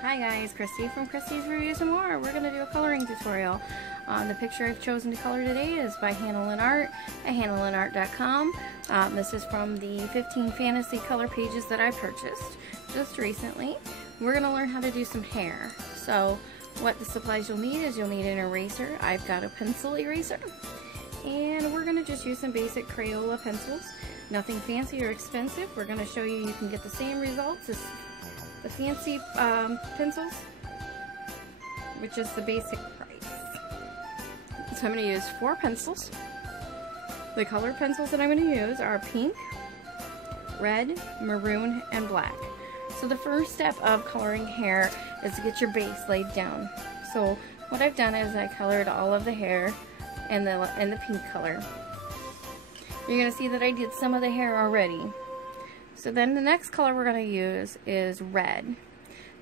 Hi guys, Christy from Christy's Reviews and More. We're going to do a coloring tutorial. The picture I've chosen to color today is by Hannah Lynn Art at hannahlynnart.com. This is from the 15 fantasy color pages that I purchased just recently. We're going to learn how to do some hair. So what the supplies you'll need is you'll need an eraser. I've got a pencil eraser. And we're going to just use some basic Crayola pencils. Nothing fancy or expensive. We're going to show you can get the same results as the fancy pencils, which is the basic price. So I'm going to use 4 pencils. The color pencils that I'm going to use are pink, red, maroon, and black. So the first step of coloring hair is to get your base laid down. So what I've done is I colored all of the hair in the pink color. You're going to see that I did some of the hair already. So then the next color we're going to use is red.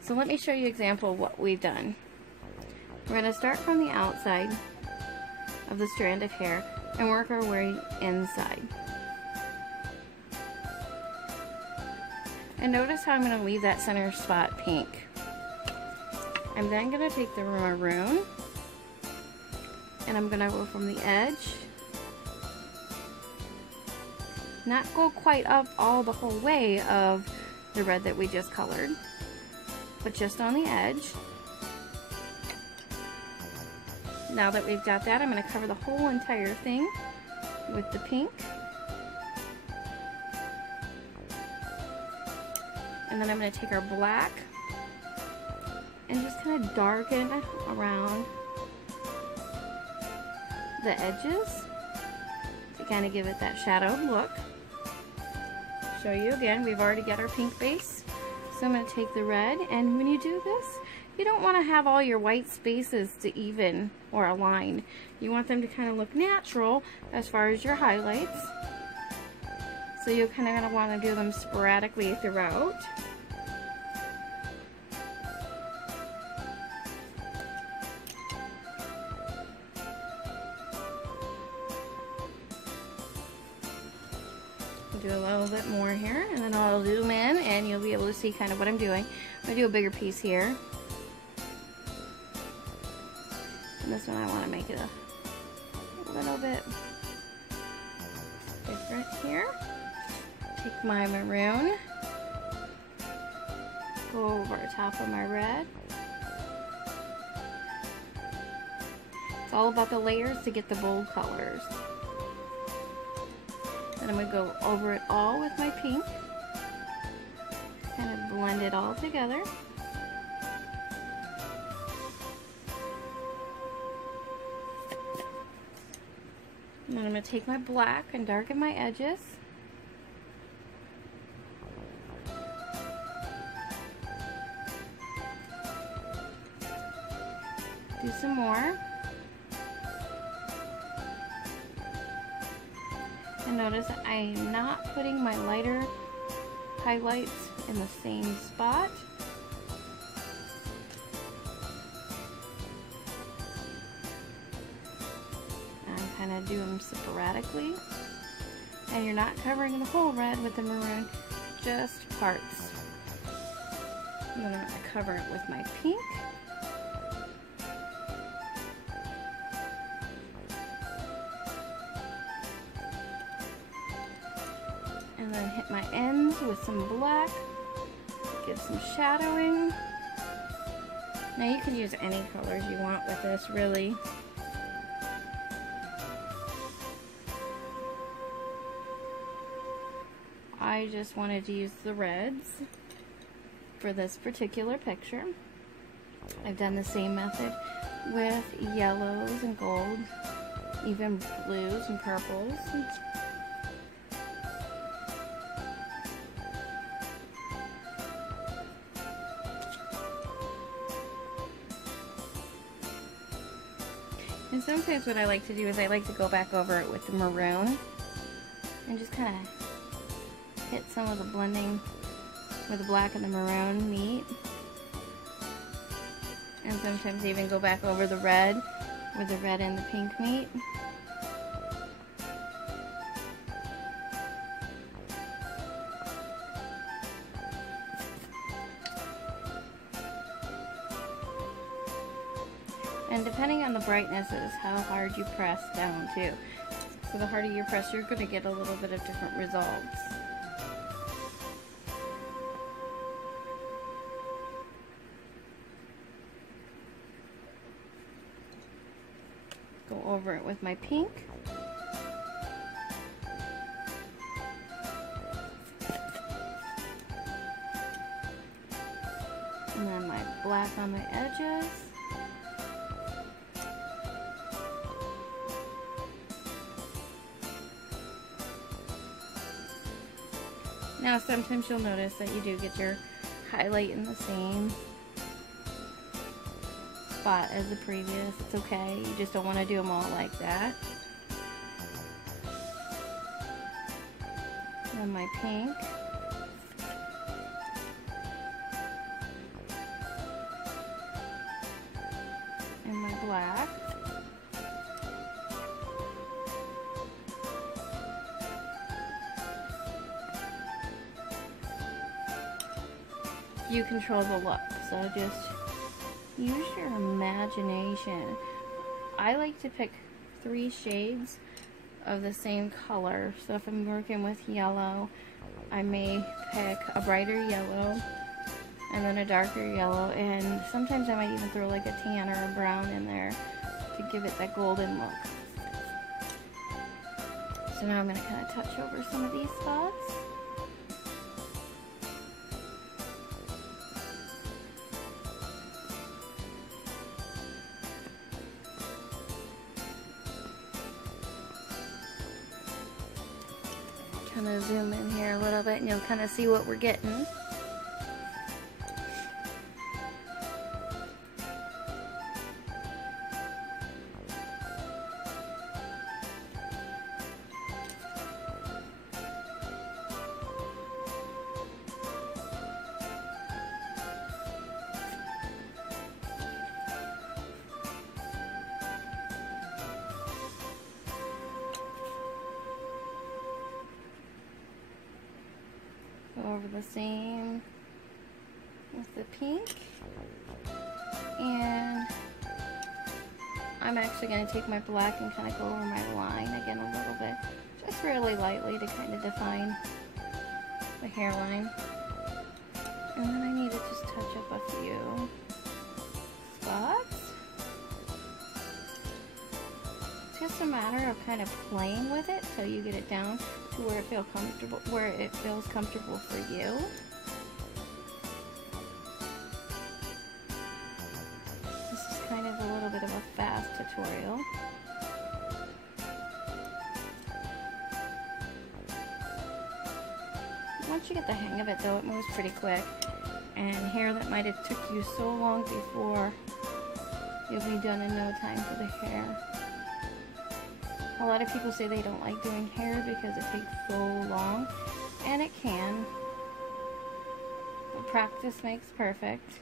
So let me show you an example of what we've done. We're going to start from the outside of the strand of hair and work our way inside. And notice how I'm going to leave that center spot pink. I'm then going to take the maroon and I'm going to go from the edge. Not go quite up all the whole way of the red that we just colored, but just on the edge. Now that we've got that, I'm going to cover the whole entire thing with the pink. And then I'm going to take our black and just kind of darken around the edges to kind of give it that shadowed look. Show you again, we've already got our pink base, so I'm going to take the red, and when you do this, you don't want to have all your white spaces to even or align. You want them to kind of look natural as far as your highlights, so you're kind of going to want to do them sporadically throughout. Do a little bit more here, and then I'll zoom in and you'll be able to see kind of what I'm doing. I'm going to do a bigger piece here. And this one I want to make it a little bit different here. Take my maroon, go over top of my red. It's all about the layers to get the bold colors. And I'm going to go over it all with my pink. Kind of blend it all together. And then I'm going to take my black and darken my edges. Do some more. And notice I'm not putting my lighter highlights in the same spot. I'm kind of doing them sporadically. And you're not covering the whole red with the maroon, just parts. And then I'm going to cover it with my pink. And then hit my ends with some black, give some shadowing. Now you can use any colors you want with this, really. I just wanted to use the reds for this particular picture. I've done the same method with yellows and gold, even blues and purples. And sometimes what I like to do is I like to go back over it with the maroon and just kind of hit some of the blending where the black and the maroon meet. And sometimes even go back over the red where the red and the pink meet. And depending on the brightness is how hard you press down too. So the harder you press, you're going to get a little bit of different results. Go over it with my pink. And then my black on the edges. Now sometimes you'll notice that you do get your highlight in the same spot as the previous. It's okay, you just don't want to do them all like that. And my pink. And my black. You control the look, so just use your imagination. I like to pick 3 shades of the same color. So if I'm working with yellow, I may pick a brighter yellow and then a darker yellow, and sometimes I might even throw like a tan or a brown in there to give it that golden look. So now I'm going to kind of touch over some of these spots. Kind of zoom in here a little bit and you'll kind of see what we're getting. Over the same with the pink, and I'm actually going to take my black and kind of go over my line again a little bit, just really lightly to kind of define the hairline. And then I need to just touch up a few spots. It's just a matter of kind of playing with it till you get it down to where it feels comfortable for you. This is kind of a little bit of a fast tutorial. Once you get the hang of it though, it moves pretty quick. And hair that might have took you so long before, you'll be done in no time for the hair. A lot of people say they don't like doing hair because it takes so long, and it can. But practice makes perfect.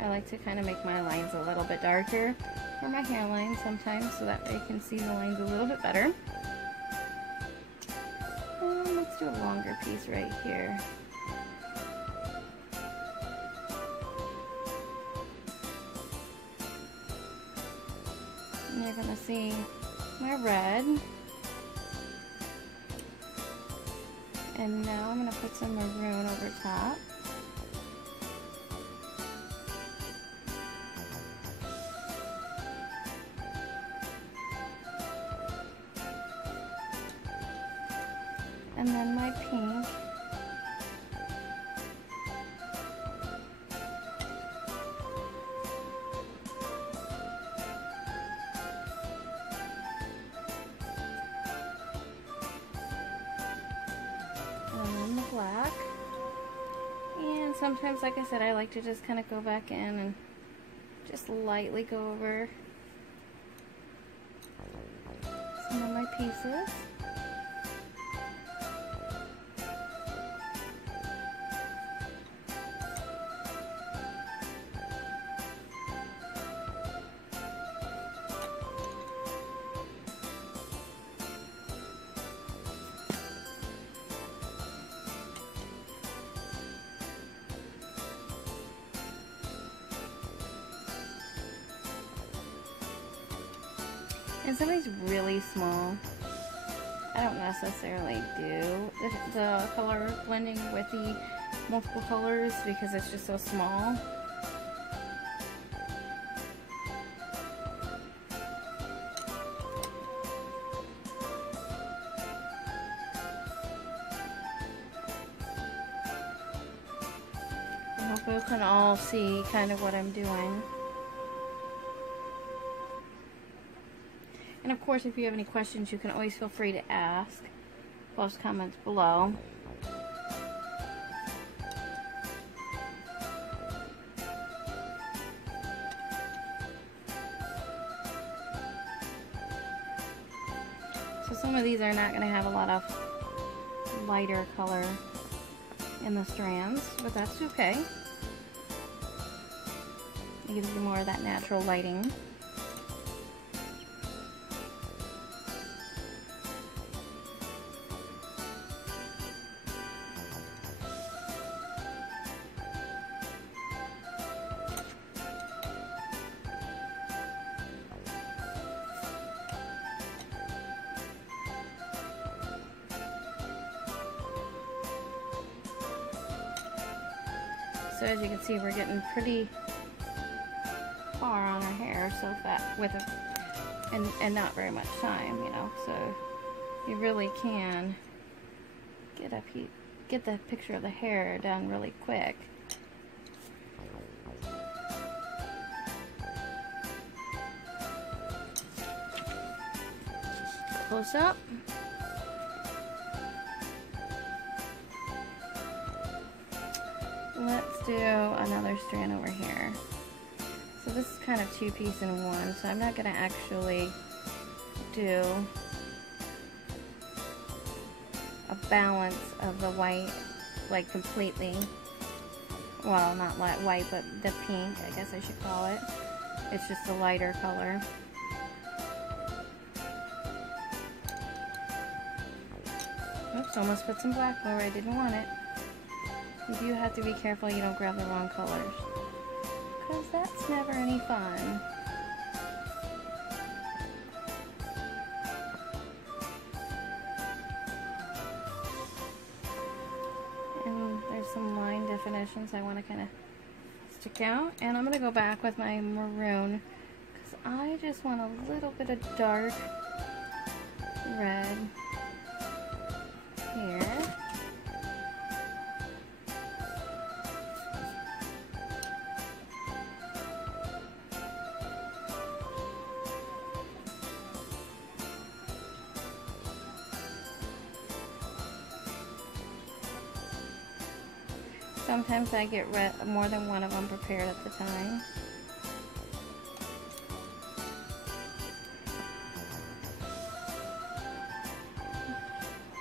I like to kind of make my lines a little bit darker for my hairline sometimes, so that way you can see the lines a little bit better. And let's do a longer piece right here. And you're going to see my red. And now I'm going to put some maroon over top. And then my pink. And then the black. And sometimes, like I said, I like to just kind of go back in and just lightly go over some of my pieces. And some of these really small. I don't necessarily do the color blending with the multiple colors because it's just so small. I hope you can all see kind of what I'm doing. And of course, if you have any questions, you can always feel free to ask. Post comments below. So some of these are not going to have a lot of lighter color in the strands, but that's okay. It gives you more of that natural lighting. So as you can see, we're getting pretty far on our hair, so that with and not very much time, you know. So you really can get the picture of the hair done really quick. Close up. Let's do another strand over here. So this is kind of two-piece in one, so I'm not going to actually do a balance of the white, like completely. Well, not light white, but the pink, I guess I should call it. It's just a lighter color. Oops, almost put some black where I didn't want it. You do have to be careful you don't grab the wrong colors, because that's never any fun. And there's some line definitions I want to kind of stick out. And I'm going to go back with my maroon, because I just want a little bit of dark red here. Sometimes I get more than one of them prepared at the time.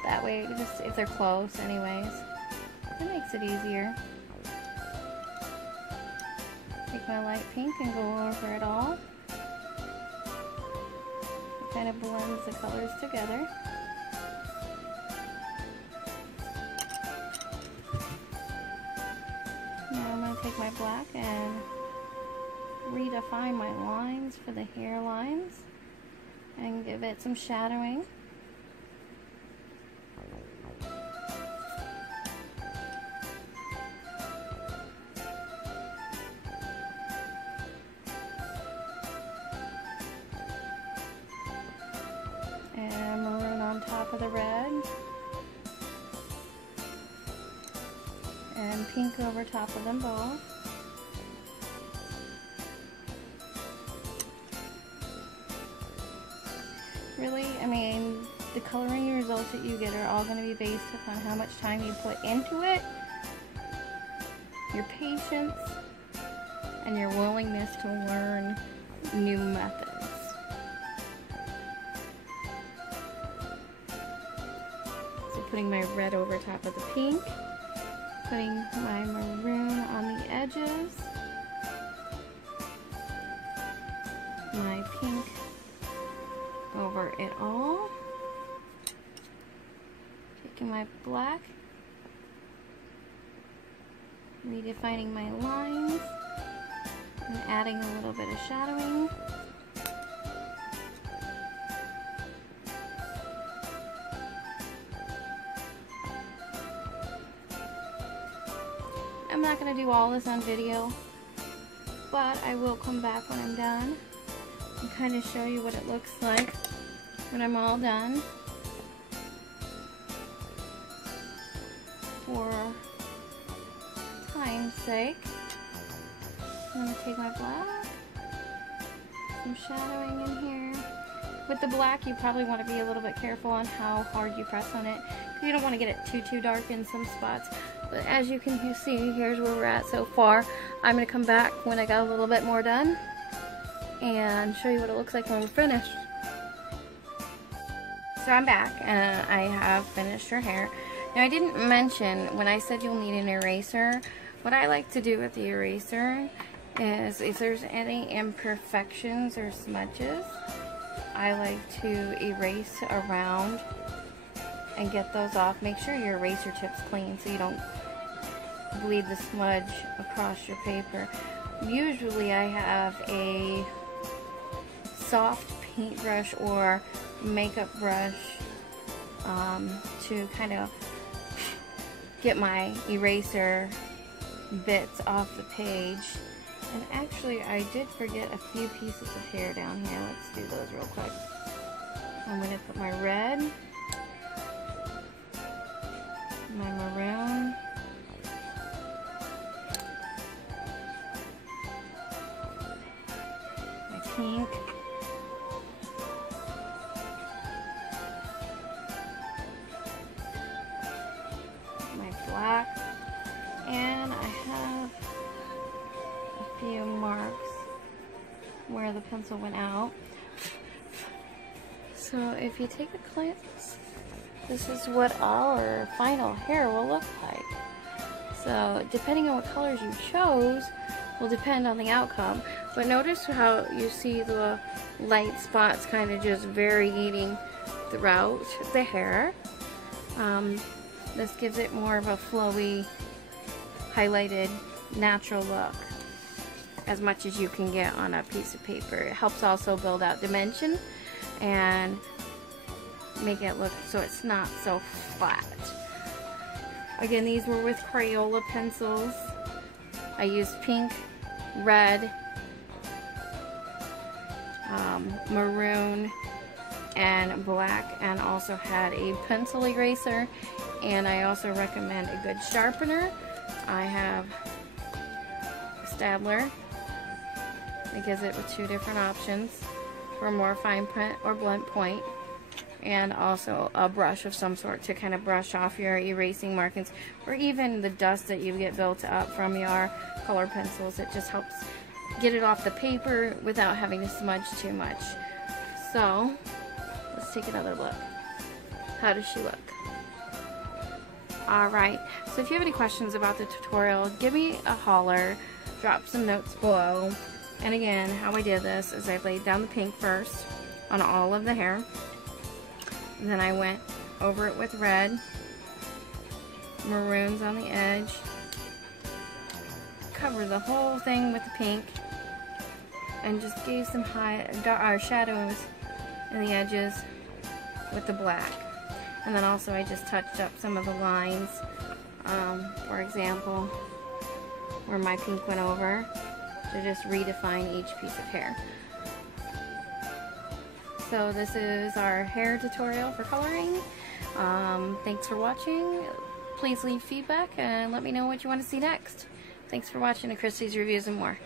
That way, just if they're close anyways, it makes it easier. Take my light pink and go over it all. It kind of blends the colors together. Take my black and redefine my lines for the hair lines and give it some shadowing. And maroon on top of the red. And pink over top of them both. Really, I mean, the coloring results that you get are all going to be based upon how much time you put into it, your patience, and your willingness to learn new methods. So putting my red over top of the pink. Putting my maroon on the edges, my pink over it all, taking my black, redefining my lines, and adding a little bit of shadowing. I'm not going to do all this on video, but I will come back when I'm done and kind of show you what it looks like when I'm all done. For time's sake, I'm going to take my black, some shadowing in here. With the black, you probably want to be a little bit careful on how hard you press on it, because you don't want to get it too dark in some spots. But as you can see, here's where we're at so far. I'm going to come back when I got a little bit more done and show you what it looks like when we're finished. So I'm back and I have finished her hair. Now I didn't mention when I said you'll need an eraser, what I like to do with the eraser is if there's any imperfections or smudges, I like to erase around and get those off. Make sure your eraser tip's clean so you don't bleed the smudge across your paper. Usually I have a soft paintbrush or makeup brush to kind of get my eraser bits off the page. And actually I did forget a few pieces of hair down here. Let's do those real quick. I'm going to put my red, my maroon, my pink, my black, and I have a few marks where the pencil went out. So if you take a glance, this is what our final hair will look like. So depending on what colors you chose will depend on the outcome. But notice how you see the light spots kind of just varying throughout the hair. This gives it more of a flowy, highlighted, natural look as much as you can get on a piece of paper. It helps also build out dimension and make it look so it's not so flat. Again, these were with Crayola pencils. I used pink, red, maroon, and black, and also had a pencil eraser, and I also recommend a good sharpener. I have a Staedtler. It gives it with two different options for more fine print or blunt point, and also a brush of some sort to kind of brush off your erasing markings or even the dust that you get built up from your color pencils. It just helps get it off the paper without having to smudge too much. So let's take another look. How does she look? Alright, so if you have any questions about the tutorial, give me a holler, drop some notes below. And again, how I did this is I laid down the pink first on all of the hair. Then I went over it with red, maroons on the edge, covered the whole thing with the pink, and just gave some shadows in the edges with the black. And then also I just touched up some of the lines, for example, where my pink went over, to just redefine each piece of hair. So this is our hair tutorial for coloring. Thanks for watching. Please leave feedback and let me know what you want to see next. Thanks for watching Christy's Reviews and More.